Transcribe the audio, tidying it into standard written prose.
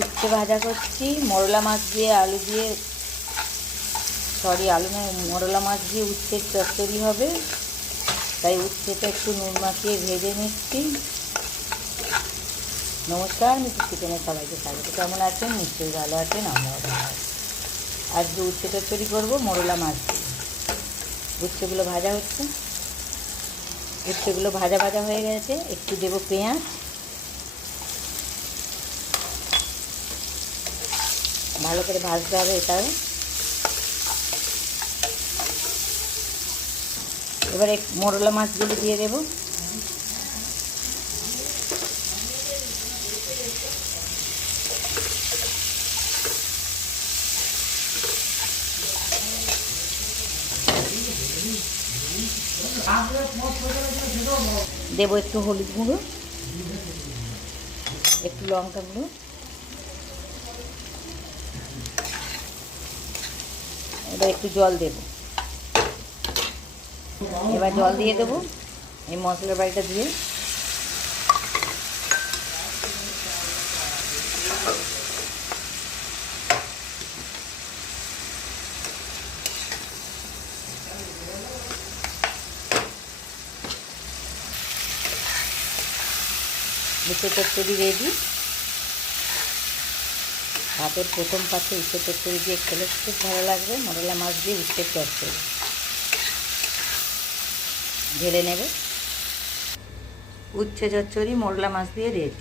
উচ্ছে ভাজা করছি, মোরলা মাছ দিয়ে আলু দিয়ে, আলু নয়, মোরলা মাছ দিয়ে উচ্ছের চচ্চড়ি হবে, তাই উচ্ছেটা একটু নুন মাখিয়ে ভেজে নিচ্ছি। নমস্কার, মিসেস কিচেনে সবাইকে স্বাগত। কেমন আছেন? নিশ্চয়ই ভালো আছেন, আমরাও ভালো আছি। আজকে উচ্ছে চচ্চড়ি করবো মোরলা মাছ দিয়ে। উচ্ছেগুলো ভাজা হচ্ছে, উচ্ছেগুলো ভাজা ভাজা হয়ে গেছে। একটু দেবো পেঁয়াজ, ভালো করে ভাজতে হবে এটাও। এবারে মোরলা মাছগুলো দিয়ে দেবো। দেবো একটু হলুদ গুঁড়ো, একটু লঙ্কা গুঁড়ো, এবার একটু জল দেবো। এবার জল দিয়ে দেবো এই মশলার বাড়িটা দিয়ে। উচ্ছে চচ্চড়ি রেডি। ভাতের প্রথম পাতে উচ্ছে চচ্চড়ি দিয়ে খেলে খুব ভালো লাগবে। মোরলা মাছ দিয়ে উচ্ছের চচ্চড়ি ঢেলে নেবে। উচ্ছে চচ্চড়ি মোরলা মাছ দিয়ে রেডি।